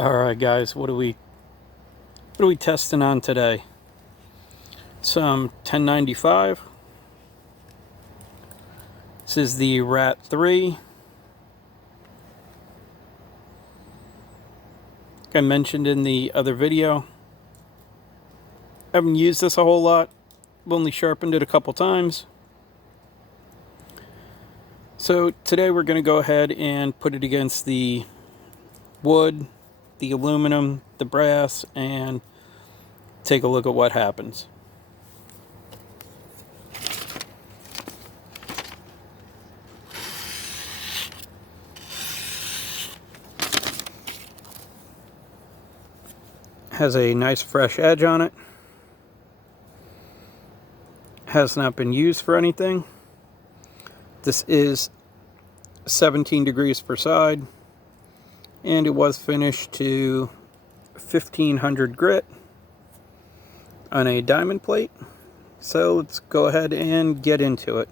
Alright guys, what are we testing on today? Some 1095. This is the Rat 3. Like I mentioned in the other video, I haven't used this a whole lot. I've only sharpened it a couple times. So today we're going to go ahead and put it against the wood, the aluminum, the brass, and take a look at what happens. Has a nice fresh edge on it. Has not been used for anything. This is 17 degrees per side, and it was finished to 1500 grit on a diamond plate. So let's go ahead and get into it.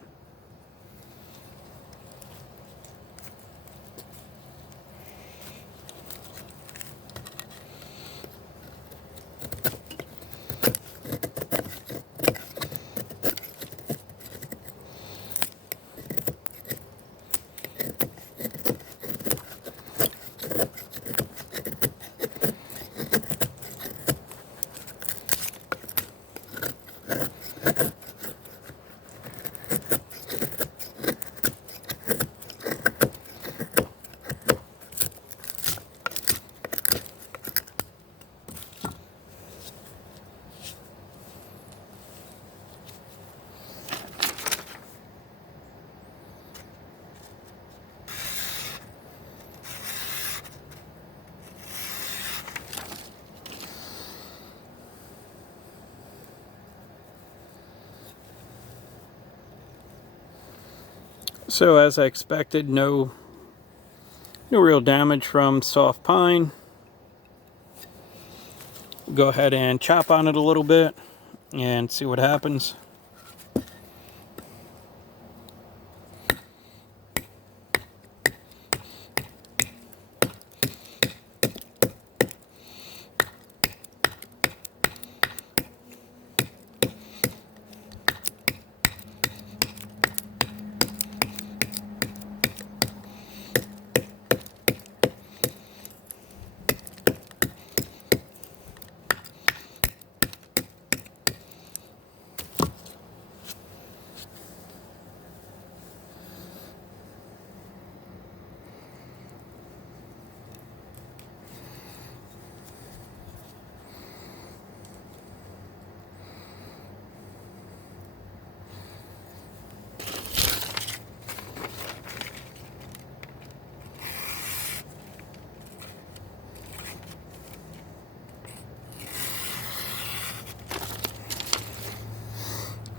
So as I expected, no real damage from soft pine. Go ahead and chop on it a little bit and see what happens.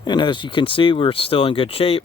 And as you can see, we're still in good shape.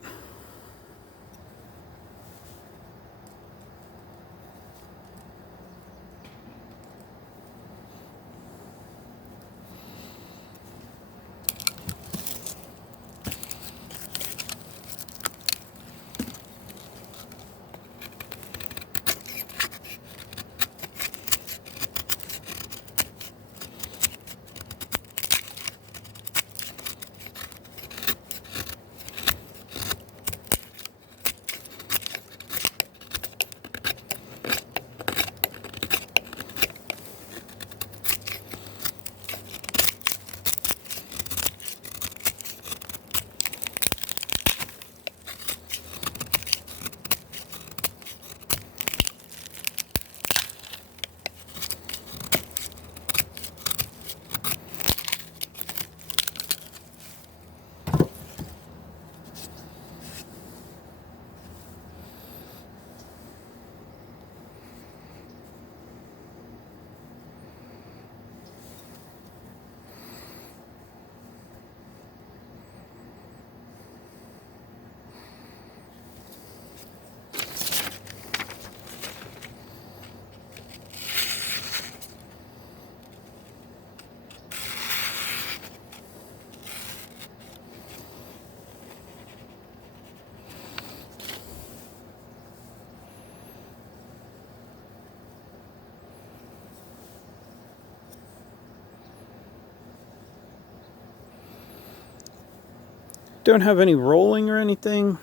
Don't have any rolling or anything.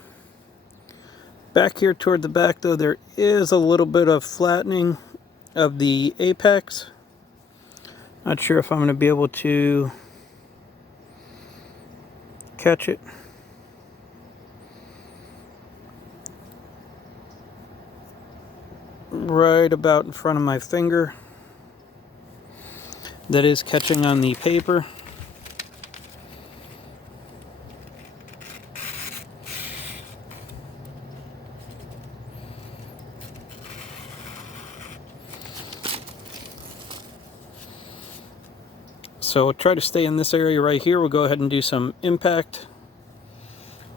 Back here toward the back though, there is a little bit of flattening of the apex. Not sure if I'm going to be able to catch it. Right about in front of my finger. That is catching on the paper. So we'll try to stay in this area right here. We'll go ahead and do some impact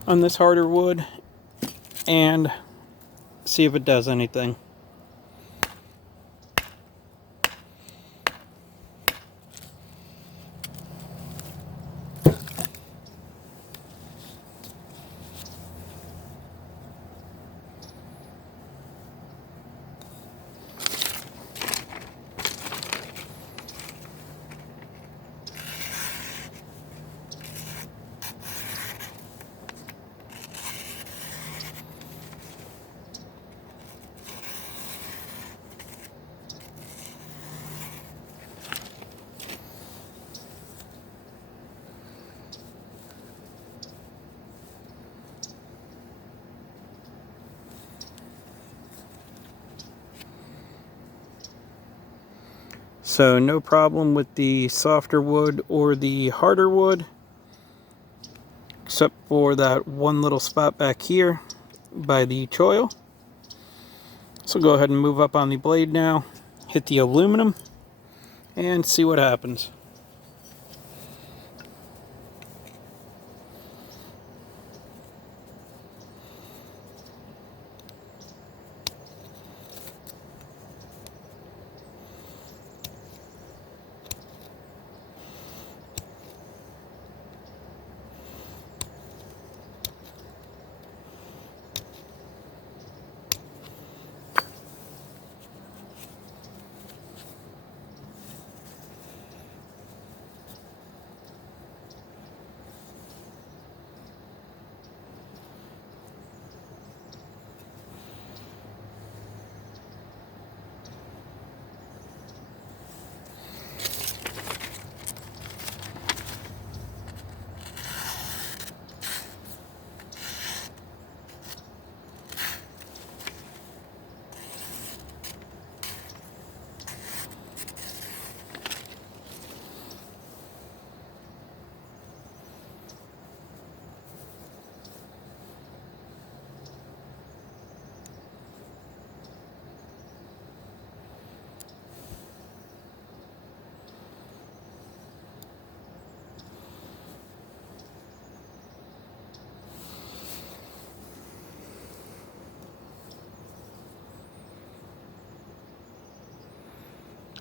on this harder wood and see if it does anything. So no problem with the softer wood or the harder wood, except for that one little spot back here by the choil. So go ahead and move up on the blade now, hit the aluminum, and see what happens.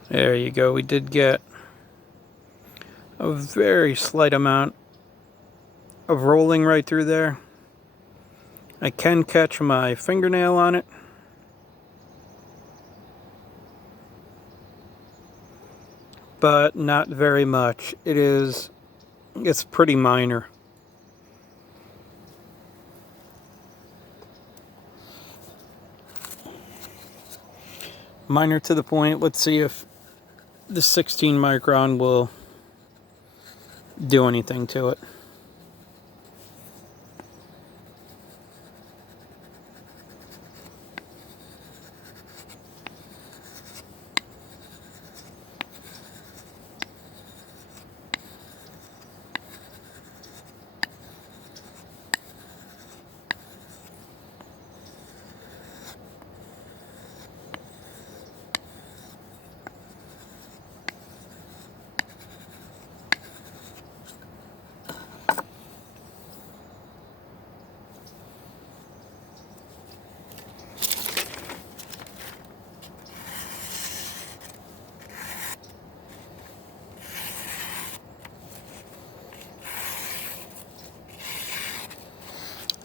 There you go. We did get a very slight amount of rolling right through there. I can catch my fingernail on it. But not very much. It's pretty minor. Minor to the point. Let's see if the 16 micron will do anything to it.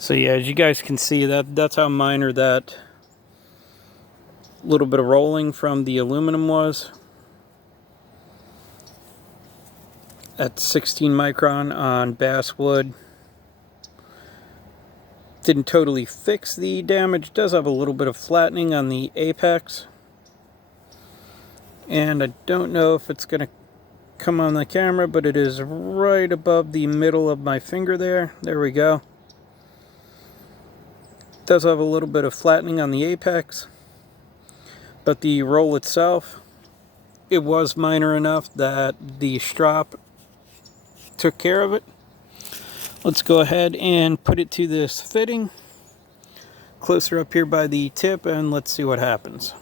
So yeah, as you guys can see, that's how minor that little bit of rolling from the aluminum was. At 16 micron on basswood. Didn't totally fix the damage. Does have a little bit of flattening on the apex. And I don't know if it's going to come on the camera, but it is right above the middle of my finger there. There we go. Does have a little bit of flattening on the apex, but the roll itself, it was minor enough that the strop took care of it. Let's go ahead and put it to this fitting closer up here by the tip, and let's see what happens.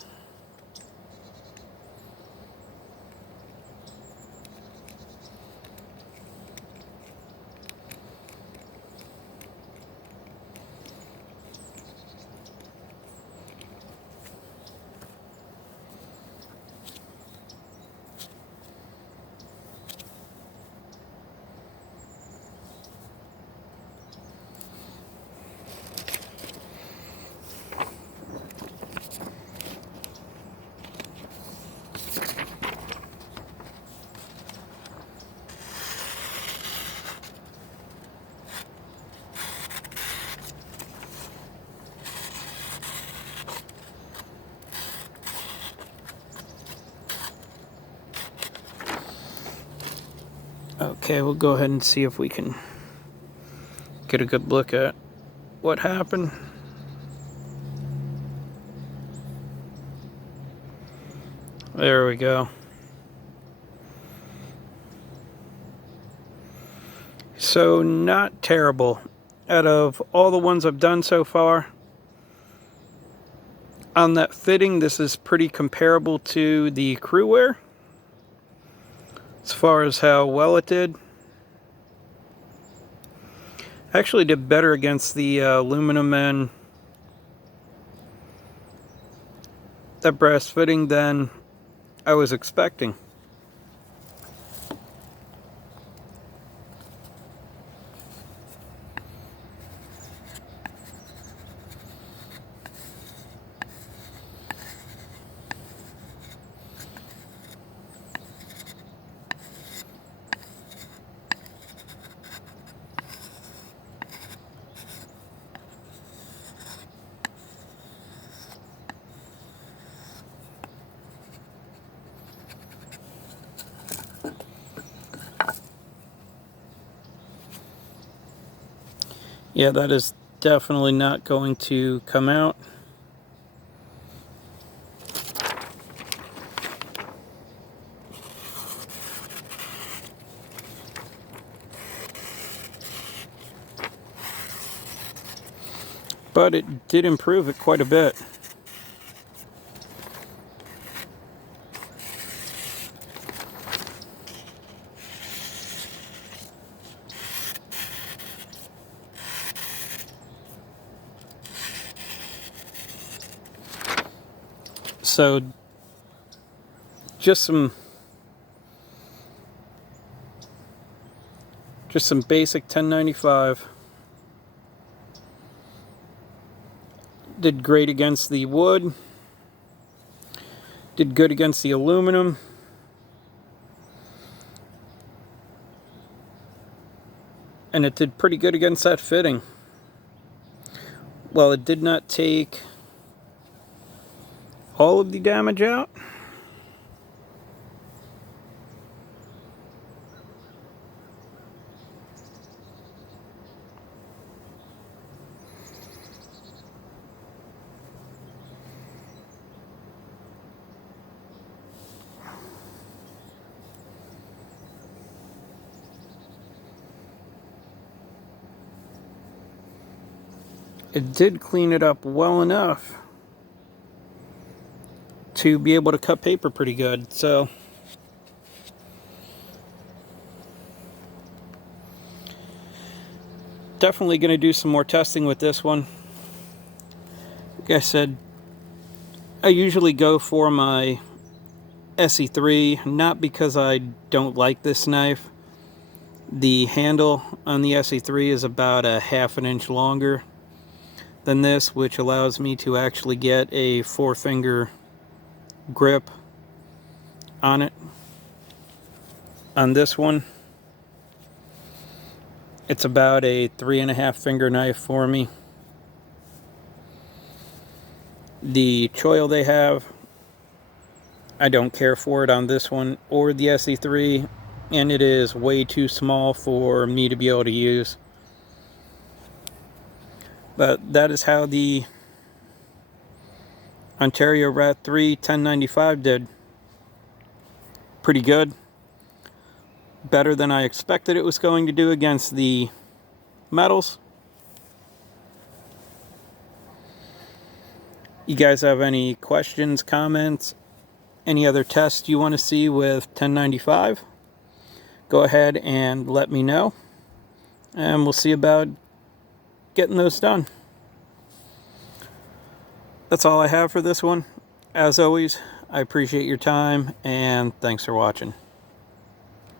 Okay, we'll go ahead and see if we can get a good look at what happened. There we go. So not terrible. Out of all the ones I've done so far, on that fitting, this is pretty comparable to the crew wear as far as how well it did. Actually did better against the aluminum and that brass fitting than I was expecting. Yeah, that is definitely not going to come out. But it did improve it quite a bit. So just some basic 1095 did great against the wood, did good against the aluminum, and it did pretty good against that fitting. Well, it did not take all of the damage out. It did clean it up well enough to be able to cut paper pretty good. So definitely going to do some more testing with this one. Like I said, I usually go for my SE3, not because I don't like this knife. The handle on the SE3 is about a ½ inch longer than this, which allows me to actually get a 4-finger grip on it. On this one, it's about a 3½ finger knife for me. The choil they have, I don't care for it on this one or the SE3, and it is way too small for me to be able to use. But that is how the Ontario Rat 3 1095 did. Pretty good. Better than I expected it was going to do against the metals. You guys have any questions, comments, any other tests you want to see with 1095? Go ahead and let me know, and we'll see about getting those done. That's all I have for this one. As always, I appreciate your time, and thanks for watching.